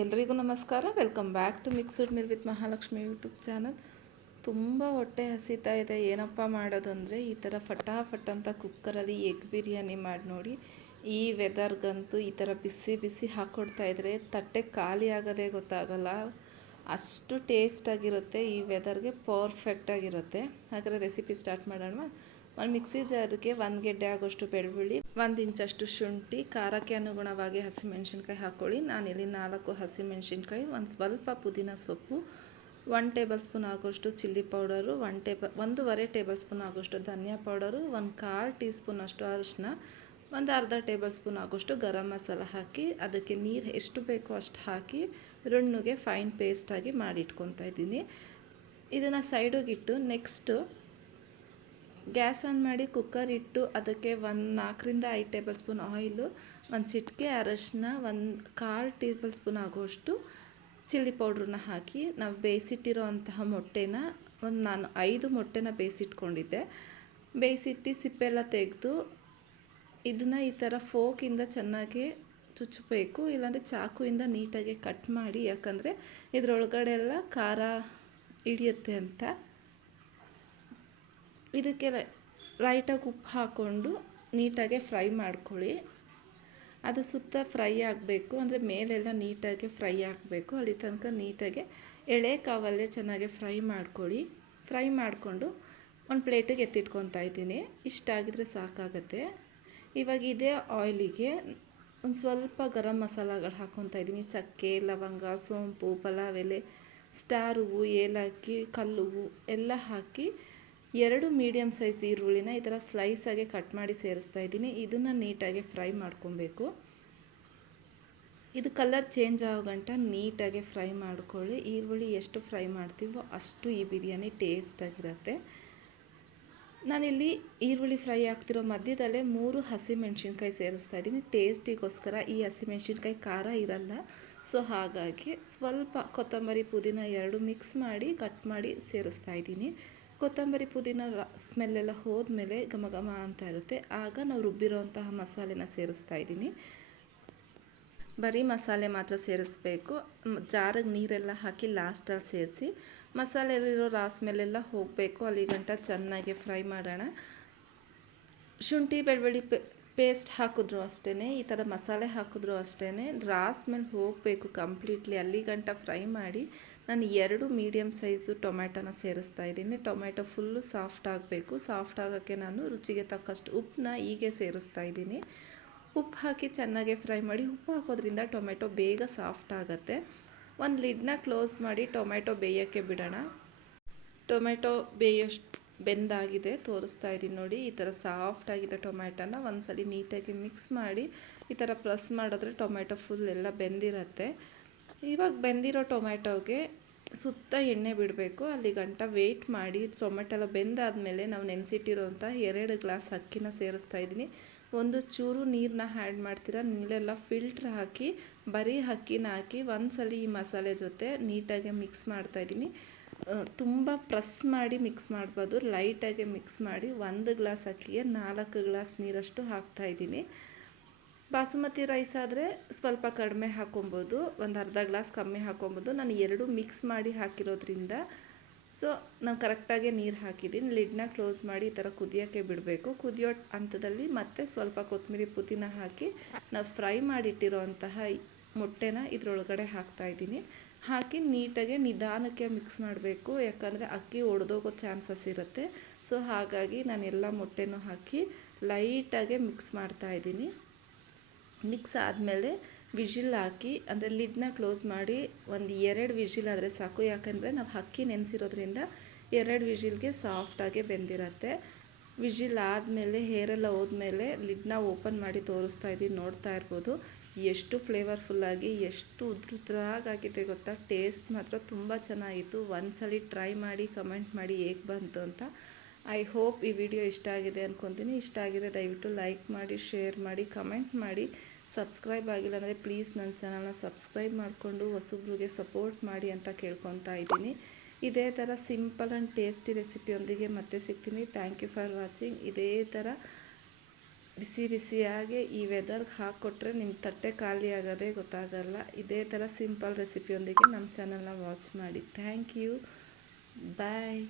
ಎಲ್ರಿಗೂ ನಮಸ್ಕಾರ. Welcome back to mixed meal with Mahalakshmi YouTube channel. ತುಂಬ ಹೊಟ್ಟೆ ಹಸಿತಾ ಇದೆ. ಏನಪ್ಪ ಮಾಡೋದು ಅಂದರೆ ಈ ಥರ ಫಟಾಫಟ್ ಅಂತ ಕುಕ್ಕರಲ್ಲಿ ಎಗ್ ಬಿರಿಯಾನಿ ಮಾಡಿ ನೋಡಿ. ಈ ವೆದರ್ಗಂತೂ ಈ ಥರ ಬಿಸಿ ಬಿಸಿ ಹಾಕ್ಕೊಡ್ತಾಯಿದ್ರೆ ತಟ್ಟೆ ಖಾಲಿ ಆಗೋದೇ ಗೊತ್ತಾಗಲ್ಲ, ಅಷ್ಟು ಟೇಸ್ಟಾಗಿರುತ್ತೆ. ಈ ವೆದರ್ಗೆ ಪರ್ಫೆಕ್ಟಾಗಿರುತ್ತೆ. ಹಾಗಾದರೆ ರೆಸಿಪಿ ಸ್ಟಾರ್ಟ್ ಮಾಡೋಣ. ಒಂದು ಮಿಕ್ಸಿ ಜಾರ್ಗೆ 1 ಗೆಡ್ಡೆ ಆಗೋಷ್ಟು ಬೆಳ್ಳುಳ್ಳಿ, 1 ಇಂಚಷ್ಟು ಶುಂಠಿ, ಖಾರಕ್ಕೆ ಅನುಗುಣವಾಗಿ ಹಸಿಮೆಣ್ಸಿನ್ಕಾಯಿ ಹಾಕ್ಕೊಳ್ಳಿ. ನಾನಿಲ್ಲಿ 4 ಹಸಿಮೆಣ್ಸಿನ್ಕಾಯಿ, ಒಂದು ಸ್ವಲ್ಪ ಪುದೀನ ಸೊಪ್ಪು, 1 ಟೇಬಲ್ ಸ್ಪೂನ್ ಆಗೋಷ್ಟು ಚಿಲ್ಲಿ ಪೌಡರು, 1.5 ಟೇಬಲ್ ಸ್ಪೂನ್ ಆಗೋಷ್ಟು ಧನಿಯಾ ಪೌಡರು, 1/4 ಟೀ ಸ್ಪೂನ್ ಅಷ್ಟು ಅರಿಶಿನ, ಒಂದು ಅರ್ಧ ಟೇಬಲ್ ಸ್ಪೂನ್ ಆಗೋಷ್ಟು ಗರಂ ಮಸಾಲ ಹಾಕಿ ಅದಕ್ಕೆ ನೀರು ಎಷ್ಟು ಬೇಕೋ ಅಷ್ಟು ಹಾಕಿ ರುಣ್ಣಗೆ ಫೈನ್ ಪೇಸ್ಟಾಗಿ ಮಾಡಿ ಇಟ್ಕೊತಾ ಇದ್ದೀನಿ. ಇದನ್ನು ಸೈಡಿಗಿಟ್ಟು ನೆಕ್ಸ್ಟು ಗ್ಯಾಸ್ ಆನ್ ಮಾಡಿ ಕುಕ್ಕರ್ ಇಟ್ಟು ಅದಕ್ಕೆ 4ರಿಂದ 5 ಟೇಬಲ್ ಸ್ಪೂನ್ ಆಯಿಲು, 1 ಚಿಟಿಕೆ ಅರಶಿನ, 1/4 ಟೇಬಲ್ ಸ್ಪೂನ್ ಆಗೋಷ್ಟು ಚಿಲ್ಲಿ ಪೌಡ್ರನ್ನ ಹಾಕಿ ನಾವು ಬೇಯಿಸಿಟ್ಟಿರೋ ಅಂತಹ ಮೊಟ್ಟೆನ ನಾನು 5 ಮೊಟ್ಟೆನ ಬೇಯಿಸಿಟ್ಕೊಂಡಿದ್ದೆ. ಬೇಯಿಸಿಟ್ಟು ಸಿಪ್ಪೆಲ್ಲ ತೆಗೆದು ಇದನ್ನು ಈ ಥರ ಫೋಕಿಂದ ಚೆನ್ನಾಗಿ ಚುಚ್ಚಬೇಕು, ಇಲ್ಲಾಂದರೆ ಚಾಕುವಿಂದ ನೀಟಾಗಿ ಕಟ್ ಮಾಡಿ, ಯಾಕಂದರೆ ಇದರೊಳಗಡೆ ಎಲ್ಲ ಖಾರ ಹಿಡಿಯುತ್ತೆ ಅಂತ. ಇದಕ್ಕೆ ಲೈಟಾಗಿ ಉಪ್ಪು ಹಾಕ್ಕೊಂಡು ನೀಟಾಗಿ ಫ್ರೈ ಮಾಡ್ಕೊಳ್ಳಿ. ಅದು ಸುತ್ತ ಫ್ರೈ ಆಗಬೇಕು, ಅಂದರೆ ಮೇಲೆಲ್ಲ ನೀಟಾಗಿ ಫ್ರೈ ಆಗಬೇಕು. ಅಲ್ಲಿ ತನಕ ನೀಟಾಗಿ ಎಳೆ ಕಾವಲ್ಲೇ ಚೆನ್ನಾಗಿ ಫ್ರೈ ಮಾಡ್ಕೊಳ್ಳಿ. ಫ್ರೈ ಮಾಡಿಕೊಂಡು ಒಂದು ಪ್ಲೇಟಿಗೆ ಎತ್ತಿಟ್ಕೊತಾ ಇದ್ದೀನಿ. ಇಷ್ಟಾಗಿದ್ರೆ ಸಾಕಾಗತ್ತೆ. ಇವಾಗ ಇದೇ ಆಯಿಲಿಗೆ ಒಂದು ಸ್ವಲ್ಪ ಗರಂ ಮಸಾಲಗಳು ಹಾಕ್ಕೊತಾ ಇದ್ದೀನಿ. ಚಕ್ಕೆ, ಲವಂಗ, ಸೋಂಪು, ಪಲಾವ್ ಎಲೆ, ಸ್ಟಾರ್ ಹೂವು, ಏಲಕ್ಕಿ, ಕಲ್ಲುವು ಎಲ್ಲ ಹಾಕಿ 2 ಮೀಡಿಯಮ್ ಸೈಜ್ ಈರುಳ್ಳಿನ ಈ ಥರ ಸ್ಲೈಸಾಗಿ ಕಟ್ ಮಾಡಿ ಸೇರಿಸ್ತಾ ಇದ್ದೀನಿ. ಇದನ್ನು ನೀಟಾಗಿ ಫ್ರೈ ಮಾಡ್ಕೊಬೇಕು. ಇದು ಕಲರ್ ಚೇಂಜ್ ಆಗೋ ಗಂಟ ನೀಟಾಗಿ ಫ್ರೈ ಮಾಡ್ಕೊಳ್ಳಿ. ಈರುಳ್ಳಿ ಎಷ್ಟು ಫ್ರೈ ಮಾಡ್ತೀವೋ ಅಷ್ಟು ಈ ಬಿರಿಯಾನಿ ಟೇಸ್ಟಾಗಿರುತ್ತೆ. ನಾನಿಲ್ಲಿ ಈರುಳ್ಳಿ ಫ್ರೈ ಆಗ್ತಿರೋ ಮಧ್ಯದಲ್ಲೇ 3 ಹಸಿಮೆಣ್ಸಿನ್ಕಾಯಿ ಸೇರಿಸ್ತಾ ಇದ್ದೀನಿ. ಟೇಸ್ಟಿಗೋಸ್ಕರ. ಈ ಹಸಿಮೆಣ್ಸಿನ್ಕಾಯಿ ಖಾರ ಇರಲ್ಲ, ಸೊ ಹಾಗಾಗಿ ಸ್ವಲ್ಪ ಕೊತ್ತಂಬರಿ ಪುದೀನ 2 ಮಿಕ್ಸ್ ಮಾಡಿ ಕಟ್ ಮಾಡಿ ಸೇರಿಸ್ತಾ ಇದ್ದೀನಿ. ಕೊತ್ತಂಬರಿ ಪುದೀನ ಸ್ಮೆಲ್ಲೆಲ್ಲ ಹೋದ್ಮೇಲೆ ಘಮ ಘಮ ಅಂತ ಇರುತ್ತೆ. ಆಗ ನಾವು ರುಬ್ಬಿರೋಂತಹ ಮಸಾಲೆನ ಸೇರಿಸ್ತಾ ಇದ್ದೀನಿ. ಬರೀ ಮಸಾಲೆ ಮಾತ್ರ ಸೇರಿಸ್ಬೇಕು. ಜಾರಿಗೆ ನೀರೆಲ್ಲ ಹಾಕಿ ಲಾಸ್ಟಲ್ಲಿ ಸೇರಿಸಿ ಮಸಾಲೆಲಿರೋ ರಾ ಸ್ಮೆಲ್ಲೆಲ್ಲ ಹೋಗಬೇಕು. ಅಲ್ಲಿ ಗಂಟ ಚೆನ್ನಾಗಿ ಫ್ರೈ ಮಾಡೋಣ. ಶುಂಠಿ ಬೆಳ್ಳುಳ್ಳಿ ಪೇಸ್ಟ್ ಹಾಕಿದ್ರು ಅಷ್ಟೇ, ಈ ಥರ ಮಸಾಲೆ ಹಾಕಿದ್ರು ಅಷ್ಟೇ ರಾ ಸ್ಮೆಲ್ ಹೋಗಬೇಕು ಕಂಪ್ಲೀಟ್ಲಿ. ಅಲ್ಲಿ ಗಂಟ ಫ್ರೈ ಮಾಡಿ ನಾನು 2 ಮೀಡಿಯಮ್ ಸೈಜ್ದು ಟೊಮ್ಯಾಟೋನ ಸೇರಿಸ್ತಾ ಇದ್ದೀನಿ. ಟೊಮ್ಯಾಟೊ ಫುಲ್ಲು ಸಾಫ್ಟ್ ಆಗಬೇಕು. ಸಾಫ್ಟ್ ಆಗೋಕ್ಕೆ ನಾನು ರುಚಿಗೆ ತಕ್ಕಷ್ಟು ಉಪ್ಪನ್ನ ಹೀಗೆ ಸೇರಿಸ್ತಾ ಇದ್ದೀನಿ. ಉಪ್ಪು ಹಾಕಿ ಚೆನ್ನಾಗಿ ಫ್ರೈ ಮಾಡಿ. ಉಪ್ಪು ಹಾಕೋದ್ರಿಂದ ಟೊಮೆಟೊ ಬೇಗ ಸಾಫ್ಟ್ ಆಗುತ್ತೆ. ಒಂದು ಲಿಡ್ನ ಕ್ಲೋಸ್ ಮಾಡಿ ಟೊಮೆಟೊ ಬೇಯೋಕ್ಕೆ ಬಿಡೋಣ. ಟೊಮೆಟೊ ಬೆಂದಾಗಿದೆ, ತೋರಿಸ್ತಾ ಇದ್ದೀನಿ ನೋಡಿ. ಈ ಥರ ಸಾಫ್ಟ್ ಆಗಿದೆ ಟೊಮೆಟೊನ ಒಂದ್ಸಲಿ ನೀಟಾಗಿ ಮಿಕ್ಸ್ ಮಾಡಿ ಈ ಥರ ಪ್ರೆಸ್ ಮಾಡಿದ್ರೆ ಟೊಮೆಟೊ ಫುಲ್ ಎಲ್ಲ ಬೆಂದಿರುತ್ತೆ. ಇವಾಗ ಬೆಂದಿರೋ ಟೊಮೆಟೊಗೆ ಸುತ್ತ ಎಣ್ಣೆ ಬಿಡಬೇಕು. ಅಲ್ಲಿ ಗಂಟ ವೆಯ್ಟ್ ಮಾಡಿ ಟೊಮೆಟೊ ಎಲ್ಲ ಬೆಂದಾದಮೇಲೆ ನಾವು ನೆನೆಸಿಟ್ಟಿರೋಂಥ 2 ಗ್ಲಾಸ್ ಅಕ್ಕಿನ ಸೇರಿಸ್ತಾ ಇದ್ದೀನಿ. ಒಂದು ಚೂರು ನೀರನ್ನ ಆ್ಯಡ್ ಮಾಡ್ತೀರಾ, ನೀರೆಲ್ಲ ಫಿಲ್ಟ್ರ್ ಹಾಕಿ ಬರೀ ಅಕ್ಕಿನ ಹಾಕಿ ಒಂದ್ಸಲಿ ಈ ಮಸಾಲೆ ಜೊತೆ ನೀಟಾಗಿ ಮಿಕ್ಸ್ ಮಾಡ್ತಾಯಿದ್ದೀನಿ. ತುಂಬ ಪ್ರೆಸ್ ಮಾಡಿ ಮಿಕ್ಸ್ ಮಾಡ್ಬೋದು, ಲೈಟಾಗಿ ಮಿಕ್ಸ್ ಮಾಡಿ 1 ಗ್ಲಾಸ್ ಅಕ್ಕಿಗೆ 4 ಗ್ಲಾಸ್ ನೀರಷ್ಟು ಹಾಕ್ತಾಯಿದ್ದೀನಿ. ಬಾಸುಮತಿ ರೈಸ್ ಆದರೆ ಸ್ವಲ್ಪ ಕಡಿಮೆ ಹಾಕ್ಕೊಬೋದು, ಒಂದು ಅರ್ಧ ಗ್ಲಾಸ್ ಕಮ್ಮಿ ಹಾಕ್ಕೊಬೋದು. ನಾನು 2 ಮಿಕ್ಸ್ ಮಾಡಿ ಹಾಕಿರೋದ್ರಿಂದ ಸೊ ನಾನು ಕರೆಕ್ಟಾಗಿ ನೀರು ಹಾಕಿದ್ದೀನಿ. ಲಿಡ್ನ ಕ್ಲೋಸ್ ಮಾಡಿ ಈ ಥರ ಕುದಿಯೋಕ್ಕೆ ಬಿಡಬೇಕು. ಕುದಿಯೋ ಹಂತದಲ್ಲಿ ಮತ್ತೆ ಸ್ವಲ್ಪ ಕೊತ್ತಂಬರಿ ಪುದೀನ ಹಾಕಿ ನಾವು ಫ್ರೈ ಮಾಡಿಟ್ಟಿರೋ ಅಂತಹ ಮೊಟ್ಟೆನ ಇದರೊಳಗಡೆ ಹಾಕ್ತಾಯಿದ್ದೀನಿ. ಹಾಕಿ ನೀಟಾಗಿ ನಿಧಾನಕ್ಕೆ ಮಿಕ್ಸ್ ಮಾಡಬೇಕು, ಯಾಕಂದರೆ ಅಕ್ಕಿ ಒಡೆದೋಗೋ ಚಾನ್ಸಸ್ ಇರುತ್ತೆ. ಸೊ ಹಾಗಾಗಿ ನಾನು ಎಲ್ಲ ಮೊಟ್ಟೆನೂ ಹಾಕಿ ಲೈಟಾಗೆ ಮಿಕ್ಸ್ ಮಾಡ್ತಾಯಿದ್ದೀನಿ. ಮಿಕ್ಸ್ ಆದಮೇಲೆ ವಿಜಿಲ್ ಹಾಕಿ, ಅಂದರೆ ಲಿಡ್ನ ಕ್ಲೋಸ್ ಮಾಡಿ ಒಂದು 2 ವಿಜಿಲ್ ಆದರೆ ಸಾಕು. ಯಾಕಂದರೆ ನಾವು ಅಕ್ಕಿ ನೆನೆಸಿರೋದ್ರಿಂದ 2 ವಿಜಿಲ್ಗೆ ಸಾಫ್ಟಾಗಿ ಬೆಂದಿರುತ್ತೆ. ವಿಜಿಲ್ ಆದಮೇಲೆ ಹೇರೆಲ್ಲ ಹೋದ್ಮೇಲೆ ಲಿಡ್ನ ಓಪನ್ ಮಾಡಿ ತೋರಿಸ್ತಾ ಇದ್ದೀನಿ, ನೋಡ್ತಾ ಇರ್ಬೋದು ಎಷ್ಟು ಫ್ಲೇವರ್ಫುಲ್ಲಾಗಿ ಎಷ್ಟು ಉದ್ರುದ್ರಾಗಿದೆ ಗೊತ್ತಾ. ಟೇಸ್ಟ್ ಮಾತ್ರ ತುಂಬ ಚೆನ್ನಾಗಿತ್ತು. ಒಂದ್ಸಲಿ ಟ್ರೈ ಮಾಡಿ ಕಮೆಂಟ್ ಮಾಡಿ ಹೇಗೆ ಬಂತು ಅಂತ. ಐ ಹೋಪ್ ಈ ವಿಡಿಯೋ ಇಷ್ಟ ಆಗಿದೆ ಅಂದ್ಕೊತೀನಿ. ಇಷ್ಟ ಆಗಿದೆ ದಯವಿಟ್ಟು ಲೈಕ್ ಮಾಡಿ, ಶೇರ್ ಮಾಡಿ, ಕಮೆಂಟ್ ಮಾಡಿ. ಸಬ್ಸ್ಕ್ರೈಬ್ ಆಗಿಲ್ಲ ಅಂದರೆ ಪ್ಲೀಸ್ ನನ್ನ ಚಾನಲ್ನ ಸಬ್ಸ್ಕ್ರೈಬ್ ಮಾಡಿಕೊಂಡು ಹೊಸಬ್ರಿಗೆ ಸಪೋರ್ಟ್ ಮಾಡಿ ಅಂತ ಕೇಳ್ಕೊತಾ ಇದ್ದೀನಿ. ಇದೇ ಥರ ಸಿಂಪಲ್ ಆ್ಯಂಡ್ ಟೇಸ್ಟಿ ರೆಸಿಪಿಯೊಂದಿಗೆ ಮತ್ತೆ ಸಿಗ್ತೀನಿ. Thank you for watching. ಇದೇ ಥರ ಬಿಸಿ ಬಿಸಿಯಾಗಿ ಈ ವೆದರ್ಗೆ ಹಾಕ್ಕೊಟ್ರೆ ನಿಮ್ಮ ತಟ್ಟೆ ಖಾಲಿ ಆಗೋದೇ ಗೊತ್ತಾಗಲ್ಲ. ಇದೇ ಥರ ಸಿಂಪಲ್ ರೆಸಿಪಿಯೊಂದಿಗೆ ನಮ್ಮ ಚಾನಲ್ನ ವಾಚ್ ಮಾಡಿ. Thank you. ಬಾಯ್.